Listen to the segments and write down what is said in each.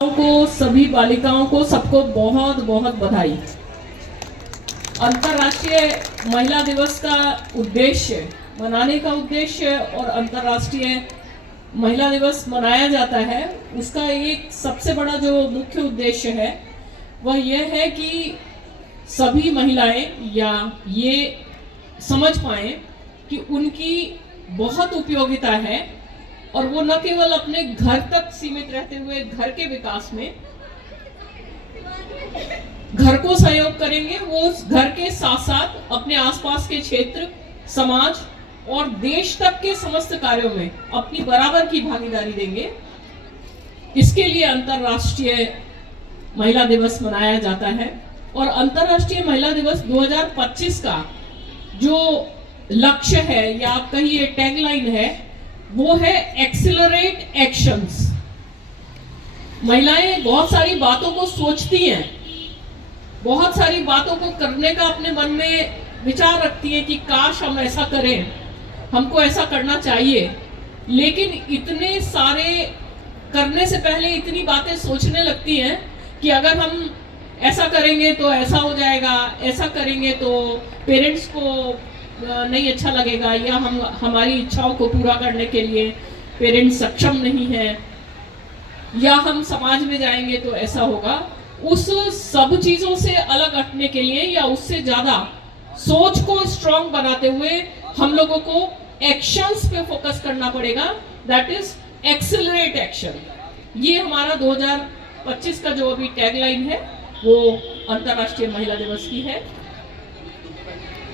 को, सभी बालिकाओं को, सबको बहुत बहुत बधाई। अंतर्राष्ट्रीय महिला दिवस का उद्देश्य, मनाने का उद्देश्य और अंतर्राष्ट्रीय महिला दिवस मनाया जाता है, उसका एक सबसे बड़ा जो मुख्य उद्देश्य है वह यह है कि सभी महिलाएं या ये समझ पाएं कि उनकी बहुत उपयोगिता है और वो न केवल अपने घर तक सीमित रहते हुए घर के विकास में घर को सहयोग करेंगे, वो उस घर के साथ साथ अपने आसपास के क्षेत्र, समाज और देश तक के समस्त कार्यों में अपनी बराबर की भागीदारी देंगे। इसके लिए अंतर्राष्ट्रीय महिला दिवस मनाया जाता है और अंतर्राष्ट्रीय महिला दिवस 2025 का जो लक्ष्य है या आप कहिए टैगलाइन है वो है एक्सीलरेट एक्शंस। महिलाएं बहुत सारी बातों को सोचती हैं, बहुत सारी बातों को करने का अपने मन में विचार रखती हैं कि काश हम ऐसा करें, हमको ऐसा करना चाहिए, लेकिन इतने सारे करने से पहले इतनी बातें सोचने लगती हैं कि अगर हम ऐसा करेंगे तो ऐसा हो जाएगा, ऐसा करेंगे तो पेरेंट्स को नहीं अच्छा लगेगा, या हमारी इच्छाओं को पूरा करने के लिए पेरेंट्स सक्षम नहीं है, या हम समाज में जाएंगे तो ऐसा होगा। उस सब चीजों से अलग हटने के लिए या उससे ज्यादा सोच को स्ट्रांग बनाते हुए हम लोगों को एक्शंस पे फोकस करना पड़ेगा, दैट इज एक्सीलरेट एक्शन। ये हमारा 2025 का जो अभी टैगलाइन है वो अंतर्राष्ट्रीय महिला दिवस की है।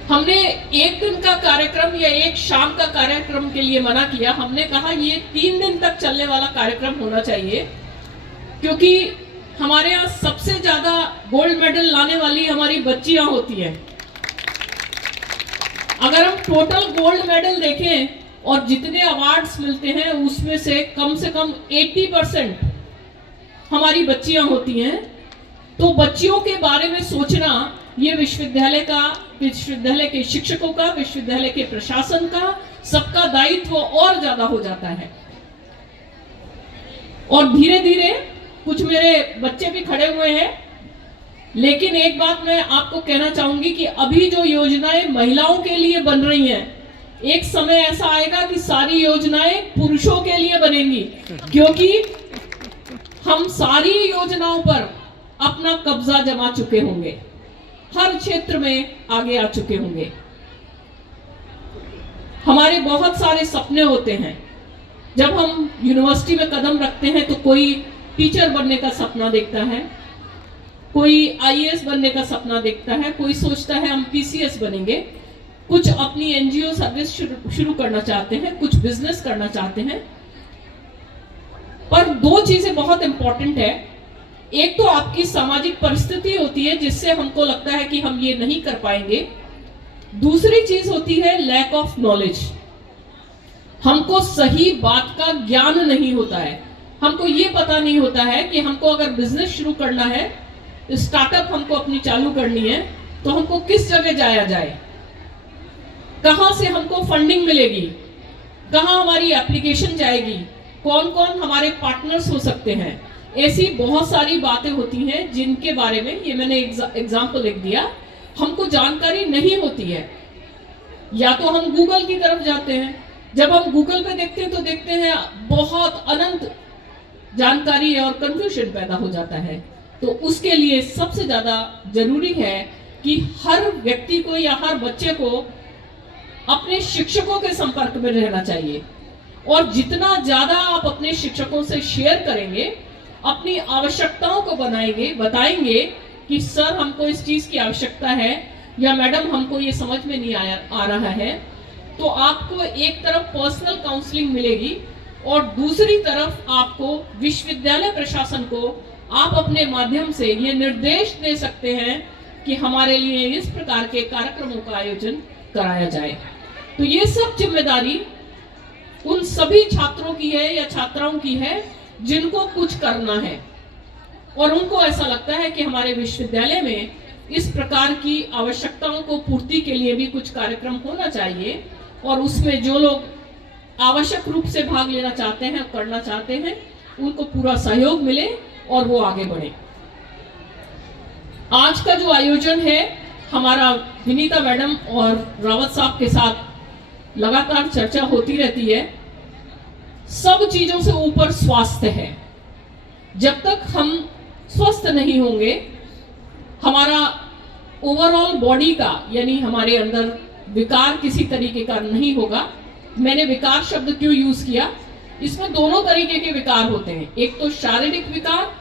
हमने एक दिन का कार्यक्रम या एक शाम का कार्यक्रम के लिए मना किया। हमने कहा ये 3 दिन तक चलने वाला कार्यक्रम होना चाहिए, क्योंकि हमारे यहाँ सबसे ज्यादा गोल्ड मेडल लाने वाली हमारी बच्चियां होती हैं। अगर हम टोटल गोल्ड मेडल देखें और जितने अवार्ड्स मिलते हैं उसमें से कम 80% हमारी बच्चियां होती हैं। तो बच्चियों के बारे में सोचना ये विश्वविद्यालय के शिक्षकों का, विश्वविद्यालय के प्रशासन का, सबका दायित्व और ज्यादा हो जाता है। और धीरे धीरे कुछ मेरे बच्चे भी खड़े हुए हैं, लेकिन एक बात मैं आपको कहना चाहूंगी कि अभी जो योजनाएं महिलाओं के लिए बन रही हैं, एक समय ऐसा आएगा कि सारी योजनाएं पुरुषों के लिए बनेंगी, क्योंकि हम सारी योजनाओं पर अपना कब्जा जमा चुके होंगे, हर क्षेत्र में आगे आ चुके होंगे। हमारे बहुत सारे सपने होते हैं। जब हम यूनिवर्सिटी में कदम रखते हैं तो कोई टीचर बनने का सपना देखता है, कोई आईएएस बनने का सपना देखता है, कोई सोचता है हम पीसीएस बनेंगे, कुछ अपनी एनजीओ सर्विस शुरू करना चाहते हैं, कुछ बिजनेस करना चाहते हैं। पर 2 चीजें बहुत इंपॉर्टेंट है। एक तो आपकी सामाजिक परिस्थिति होती है जिससे हमको लगता है कि हम ये नहीं कर पाएंगे। दूसरी चीज होती है लैक ऑफ नॉलेज। हमको सही बात का ज्ञान नहीं होता है। हमको ये पता नहीं होता है कि हमको अगर बिजनेस शुरू करना है, स्टार्टअप हमको अपनी चालू करनी है, तो हमको किस जगह जाया जाए, कहां से हमको फंडिंग मिलेगी, कहां हमारी एप्लीकेशन जाएगी, कौन कौन हमारे पार्टनर्स हो सकते हैं। ऐसी बहुत सारी बातें होती हैं जिनके बारे में, ये मैंने एग्जाम्पल लिख दिया, हमको जानकारी नहीं होती है। या तो हम गूगल की तरफ जाते हैं, जब हम गूगल पे देखते हैं तो देखते हैं बहुत अनंत जानकारी और कंफ्यूजन पैदा हो जाता है। तो उसके लिए सबसे ज्यादा जरूरी है कि हर व्यक्ति को या हर बच्चे को अपने शिक्षकों के संपर्क में रहना चाहिए, और जितना ज्यादा आप अपने शिक्षकों से शेयर करेंगे, अपनी आवश्यकताओं को बताएंगे कि सर हमको इस चीज की आवश्यकता है, या मैडम हमको ये समझ में नहीं आ रहा है, तो आपको एक तरफ पर्सनल काउंसलिंग मिलेगी और दूसरी तरफ आपको विश्वविद्यालय प्रशासन को आप अपने माध्यम से ये निर्देश दे सकते हैं कि हमारे लिए इस प्रकार के कार्यक्रमों का आयोजन कराया जाए। तो ये सब जिम्मेदारी उन सभी छात्रों की है या छात्राओं की है जिनको कुछ करना है, और उनको ऐसा लगता है कि हमारे विश्वविद्यालय में इस प्रकार की आवश्यकताओं को पूर्ति के लिए भी कुछ कार्यक्रम होना चाहिए, और उसमें जो लोग आवश्यक रूप से भाग लेना चाहते हैं, करना चाहते हैं, उनको पूरा सहयोग मिले और वो आगे बढ़े। आज का जो आयोजन है, हमारा विनीता मैडम और रावत साहब के साथ लगातार चर्चा होती रहती है। सब चीजों से ऊपर स्वास्थ्य है। जब तक हम स्वस्थ नहीं होंगे, हमारा ओवरऑल बॉडी का, यानी हमारे अंदर विकार किसी तरीके का नहीं होगा। मैंने विकार शब्द क्यों यूज किया? इसमें दोनों तरीके के विकार होते हैं, एक तो शारीरिक विकार,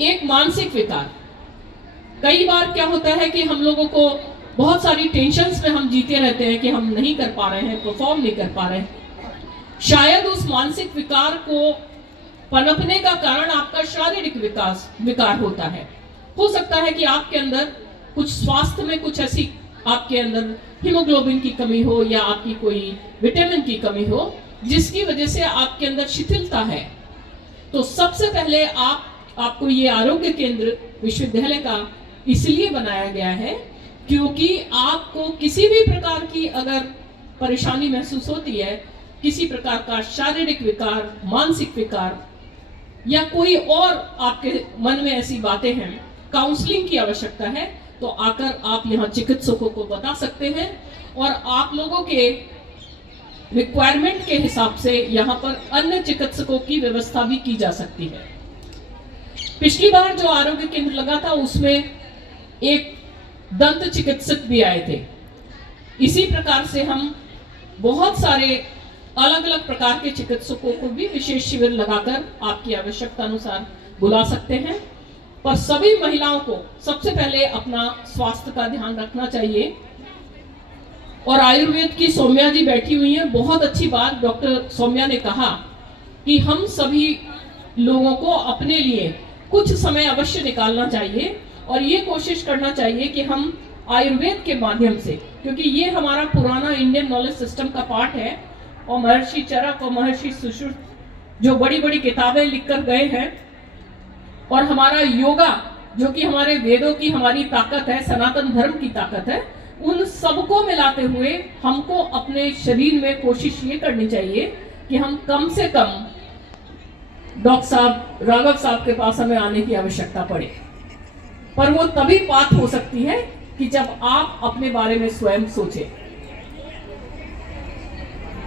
एक मानसिक विकार। कई बार क्या होता है कि हम लोगों को बहुत सारी टेंशन्स में हम जीते रहते हैं कि हम नहीं कर पा रहे हैं, परफॉर्म नहीं कर पा रहे हैं। शायद उस मानसिक विकार को पनपने का कारण आपका शारीरिक विकार होता है। हो सकता है कि आपके अंदर कुछ स्वास्थ्य में कुछ ऐसी, आपके अंदर हीमोग्लोबिन की कमी हो या आपकी कोई विटामिन की कमी हो, जिसकी वजह से आपके अंदर शिथिलता है। तो सबसे पहले आपको ये आरोग्य केंद्र विश्वविद्यालय का इसलिए बनाया गया है क्योंकि आपको किसी भी प्रकार की अगर परेशानी महसूस होती है, किसी प्रकार का शारीरिक विकार, मानसिक विकार या कोई और आपके मन में ऐसी बातें हैं, काउंसलिंग की आवश्यकता है, तो आकर आप यहाँ चिकित्सकों को बता सकते हैं और आप लोगों के रिक्वायरमेंट के हिसाब से यहाँ पर अन्य चिकित्सकों की व्यवस्था भी की जा सकती है। पिछली बार जो आरोग्य केंद्र लगा था उसमें एक दंत चिकित्सक भी आए थे। इसी प्रकार से हम बहुत सारे अलग अलग प्रकार के चिकित्सकों को भी विशेष शिविर लगाकर आपकी आवश्यकता अनुसार बुला सकते हैं। पर सभी महिलाओं को सबसे पहले अपना स्वास्थ्य का ध्यान रखना चाहिए। और आयुर्वेद की सौम्या जी बैठी हुई हैं, बहुत अच्छी बात डॉक्टर सौम्या ने कहा कि हम सभी लोगों को अपने लिए कुछ समय अवश्य निकालना चाहिए और ये कोशिश करना चाहिए कि हम आयुर्वेद के माध्यम से, क्योंकि ये हमारा पुराना इंडियन नॉलेज सिस्टम का पार्ट है और महर्षि चरक और महर्षि सुश्रुत जो बड़ी बड़ी किताबें लिखकर गए हैं, और हमारा योगा जो कि हमारे वेदों की हमारी ताकत है, सनातन धर्म की ताकत है, उन सबको मिलाते हुए हमको अपने शरीर में कोशिश ये करनी चाहिए कि हम कम से कम डॉक्टर साहब, राघव साहब के पास हमें आने की आवश्यकता पड़े। पर वो तभी बात हो सकती है कि जब आप अपने बारे में स्वयं सोचें।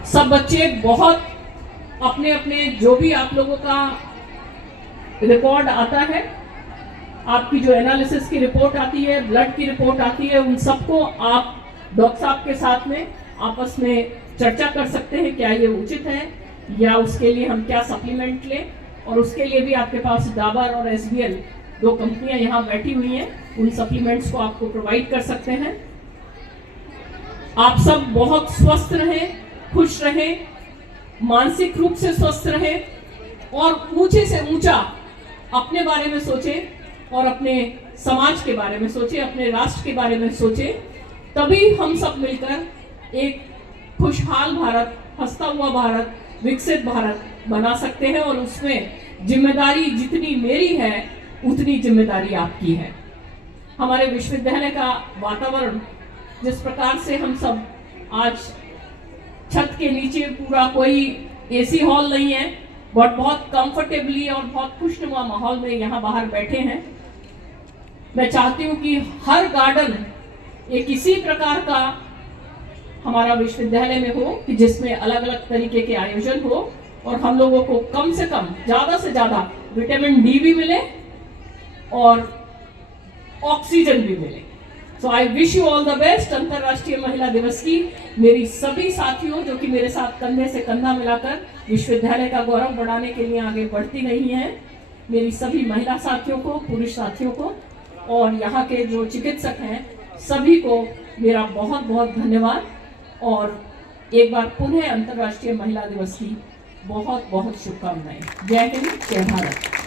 सब बच्चे बहुत अपने अपने जो भी आप लोगों का रिकॉर्ड आता है, आपकी जो एनालिसिस की रिपोर्ट आती है, ब्लड की रिपोर्ट आती है, उन सबको आप डॉक्टर साहब के साथ में आपस में चर्चा कर सकते हैं क्या ये उचित है या उसके लिए हम क्या सप्लीमेंट लें। और उसके लिए भी आपके पास डाबर और SBL दो कंपनियां यहाँ बैठी हुई हैं, उन सप्लीमेंट्स को आपको प्रोवाइड कर सकते हैं। आप सब बहुत स्वस्थ रहें, खुश रहें, मानसिक रूप से स्वस्थ रहें और ऊंचे से ऊंचा अपने बारे में सोचें और अपने समाज के बारे में सोचें, अपने राष्ट्र के बारे में सोचें। तभी हम सब मिलकर एक खुशहाल भारत, हंसता हुआ भारत, विकसित भारत बना सकते हैं। और उसमें जिम्मेदारी जितनी मेरी है उतनी जिम्मेदारी आपकी है। हमारे विश्वविद्यालय का वातावरण जिस प्रकार से हम सब आज छत के नीचे, पूरा कोई AC हॉल नहीं है, बट बहुत कंफर्टेबली और बहुत खुशनुमा माहौल में यहाँ बाहर बैठे हैं। मैं चाहती हूँ कि हर गार्डन एक इसी प्रकार का हमारा विश्वविद्यालय में हो कि जिसमें अलग अलग तरीके के आयोजन हो और हम लोगों को कम से कम, ज़्यादा से ज़्यादा विटामिन D भी मिले और ऑक्सीजन भी मिले। So I wish you all the best. अंतर्राष्ट्रीय महिला दिवस की मेरी सभी साथियों जो कि मेरे साथ कंधे से कंधा मिलाकर विश्वविद्यालय का गौरव बढ़ाने के लिए आगे बढ़ती रही हैं, मेरी सभी महिला साथियों को, पुरुष साथियों को और यहाँ के जो चिकित्सक हैं सभी को मेरा बहुत बहुत धन्यवाद। और एक बार पुनः अंतर्राष्ट्रीय महिला दिवस की बहुत बहुत शुभकामनाएं। जय हिंद, जय भारत।